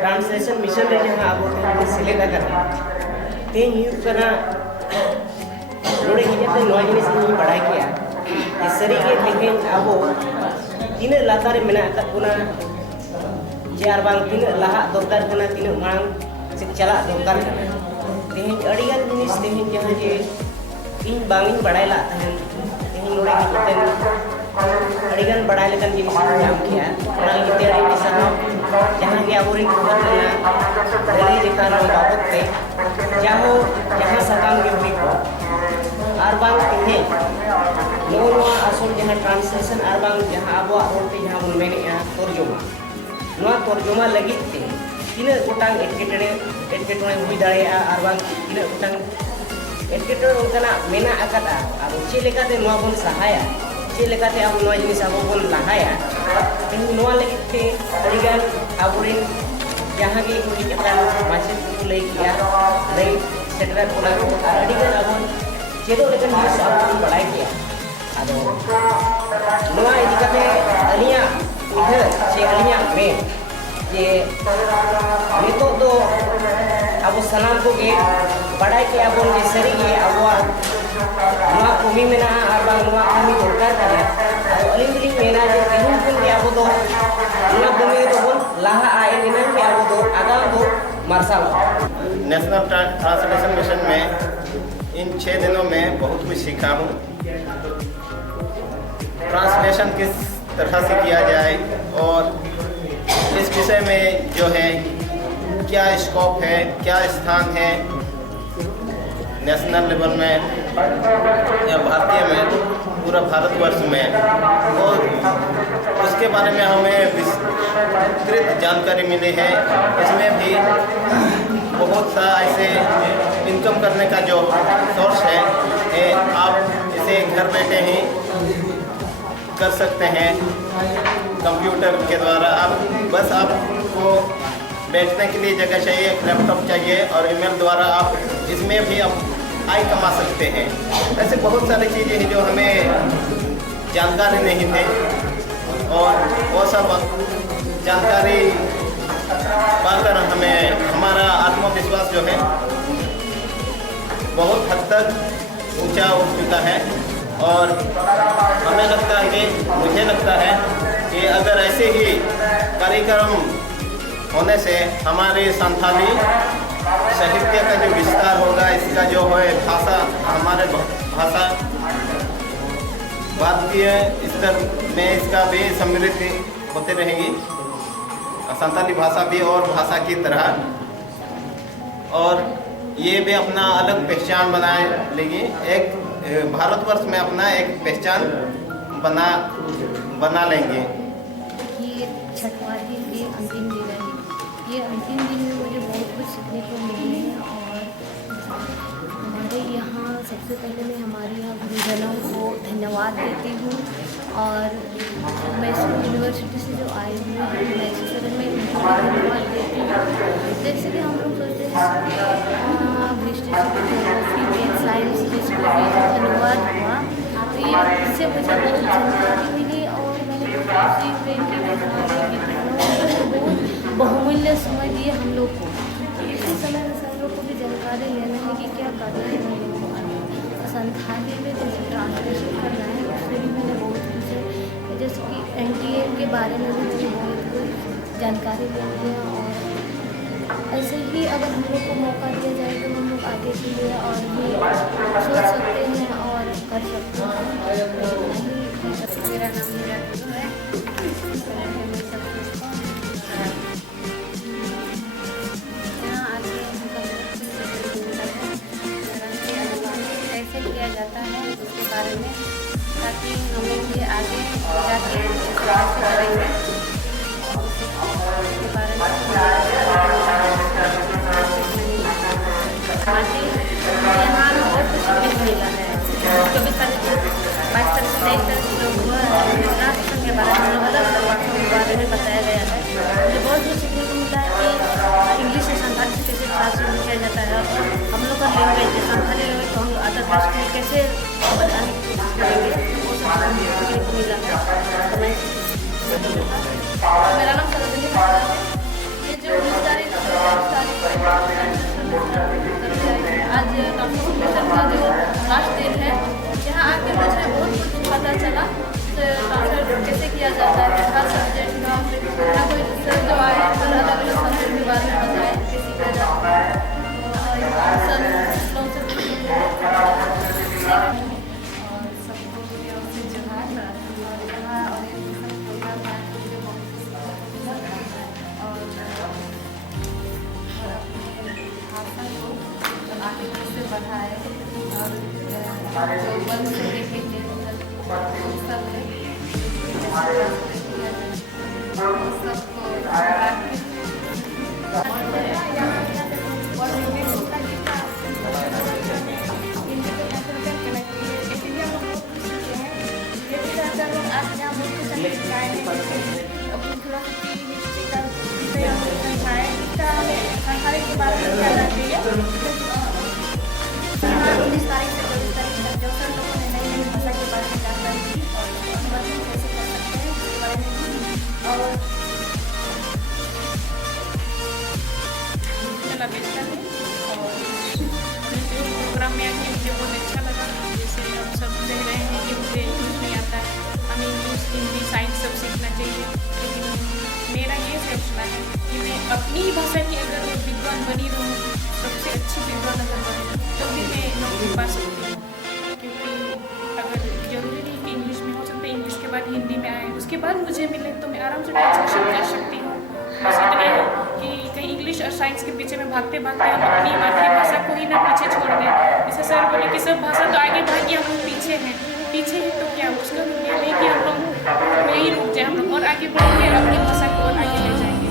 Translation mission रे जहां अब सिलेक्ट करना तेन हुकना नोड़े हिजते नोआ जिनिस इन बड़ाई किया ये सरी के तेहेन अब तीन लातार मेना तकना जे आर बांग तीन लाहा दरकार कना तीन मांग से चला दरकार कना तेहेन अड़िगन जिनिस तेहेन जहां जे इन बांगिन बड़ाई ला तहन तेहेन नोड़े हिजते अड़िगन बड़ाई लेकन जिनिस जाम किया ओना लिते अड़ी सना जहां के अबोरिन खबरना दरे जेकान बाबत पे जाहो जहां सकाम के हुई को आर बांग तेहेन नोआ असोल जहां ट्रांसलेशन आर बांग जहां अबो रोते जहां बन मेनेया तर्जुमा लगित ते तीना गोटांग एटकेटोड़े हुई दाड़ेया आर बांग तीना गोटांग एटकेटोड़े ओनकाना मेना आकादा आबो चे लेकाते नोआ बन सहाया चे लेकाते आबो नोआ जिनिस आबो बन लाहाया तेन नोआ लगित ते अड़िगान आबोरिन जहां के हुई केता माचे को लई किया लई सेटरा कोला को अड़िगान आबो चेदो लेकन जिनिस आबो बड़ाई किया आदो नोआ इदि काते अलिया उधर से अलिया में जे नितो दो अब सनाम को के बड़ाई के अब जे सरी के अब नोआ कमी में ना आर बांग नोआ कमी दरकार करे आदो अलिंग दिलिंग मेना जे तेहुन कुन के अब दो नोआ कमी तो बोल लाहा आए दिना के अब दो आगाम दो मार्शल नेशनल ट्रांसलेशन मिशन में इन 6 दिनों में बहुत कुछ सीखा हूँ। ट्रांसलेशन किस तरह से किया जाए और इस विषय में जो है क्या स्कोप है, क्या स्थान है नेशनल लेवल में या भारतीय में, पूरा भारतवर्ष में, और उसके बारे में हमें विस्तृत जानकारी मिली है। इसमें भी बहुत सा ऐसे इनकम करने का जो सोर्स है आप इसे घर बैठे ही कर सकते हैं कंप्यूटर के द्वारा। आप बस आपको बैठने के लिए जगह चाहिए, एक लैपटॉप चाहिए और ईमेल द्वारा आप इसमें भी आप आय कमा सकते हैं। ऐसे बहुत सारी चीज़ें हैं जो हमें जानकारी नहीं थे और वो सब जानकारी पाकर हमें हमारा आत्मविश्वास जो है बहुत हद तक ऊंचा उठ चुका है। और हमें लगता है कि मुझे लगता है कि अगर ऐसे ही कार्यक्रम होने से हमारे संथाली साहित्य का जो विस्तार होगा, इसका जो है भाषा, हमारे भाषा भारतीय स्तर में इसका भी समृद्धि होती रहेगी, संथाली भाषा भी और भाषा की तरह, और ये भी अपना अलग पहचान बनाए लेगी। एक भारतवर्ष में अपना एक पहचान बना लेंगे। ये छठवां दिन ये अंतिम दिन है। ये अंतिम दिन में मुझे बहुत कुछ सीखने को मिली है और हमारे यहाँ सबसे पहले मैं हमारे यहाँ गुरुजनों को धन्यवाद देती हूँ और मैसूर यूनिवर्सिटी से जो आए हुए हैं मैसूर में उनको धन्यवाद देती हूँ। जैसे कि हम लोग सोचते हैं साइंस जिसको भी अनुवाद हुआ तो ये इससे मुझे बहुत जानकारी मिली और मैंने खुशी हुई कि बहुत बहुमूल्य समय दिए हम लोग को। इसी समय में सब लोग को भी जानकारी लेना है कि क्या करना है हम लोग को। संथाली में जैसे ट्रांसलेशन करना है उससे भी मैंने बहुत कुछ, जैसे कि NTA के बारे में भी मुझे बहुत कुछ जानकारी लेनी है। और ऐसे ही अगर हम लोग को मौका दिया जाए तो हम लोग आगे के लिए और भी सोच सकते हैं और कर सकते हैं। मेरा नाम मेरा है। यहाँ आगे कैसे किया जाता है उसके बारे में, ताकि हम लोग ये आगे जाके करेंगे उसके बारे में। यहाँ बहुत कुछ सीखने को मिला है। 24 तारीख को 22 तारीख से 23 तारीख लोग राष्ट्र के बारे में अलग अलग भाषाओं के बारे में बताया गया है। मुझे बहुत कुछ सीखने को मिला है कि इंग्लिश से संथाली से कैसे ट्रांसलेट किया जाता है और हम लोग का लैंग्वेज है संथाली लैंग्वेज को हम अदर राष्ट्र में कैसे बताने की कोशिश करेंगे, वो सब सीखने को मिला है। मेरा नाम सरस्वती है। ये जो जाता है कि हर सब्जेक्ट में ना कोई सर जो आए सर अलग अलग सब्जेक्ट के बारे में बताए कैसे किया जाता है और सर लोग से और सबको मेरी ओर से जोहार और यहाँ और ये सब प्रोग्राम है मुझे बहुत और अपनी भाषा को आगे कैसे बढ़ाए और जो बन से देखेंगे सब है के बारे में क्या जानते हैं 19 तारीख से 24 तारीख तक जो सर लोगों ने नई नई भाषा के बारे में जानकारी दी और अनुवाद कैसे कर सकते हैं इसके बारे में और बेचता है और प्रोग्राम में आके मुझे बहुत अच्छा लगा। जैसे हम सब कह रहे हैं कि मुझे इंग्लिश नहीं आता है, हमें इंग्लिश हिंदी साइंस सब सीखना चाहिए, लेकिन मेरा ये फैसला है कि मैं अपनी भाषा की अगर विद्वान बनी रहूँ, सबसे अच्छी विद्वान अगर बनूँ तो भी मैं नौकरी पा सकती हूँ। क्योंकि अगर जरूरी नहीं कि इंग्लिश में हो सकता है इंग्लिश के बाद हिंदी में आए, उसके बाद मुझे मिले तो मैं आराम से ट्रांसलेशन कर सकती हूँ। बस इतना है कि कहीं इंग्लिश और साइंस के पीछे में भागते भागते हम अपनी मातृभाषा को ही ना पीछे छोड़ दें। जैसे सर बोले कि सब भाषा तो आगे भागी, हम लोग पीछे हैं तो क्या उसका ये नहीं कि हम लोग यही रुक जाए, हम लोग और आगे बढ़ेंगे, अपनी भाषा को और आगे ले जाएंगे।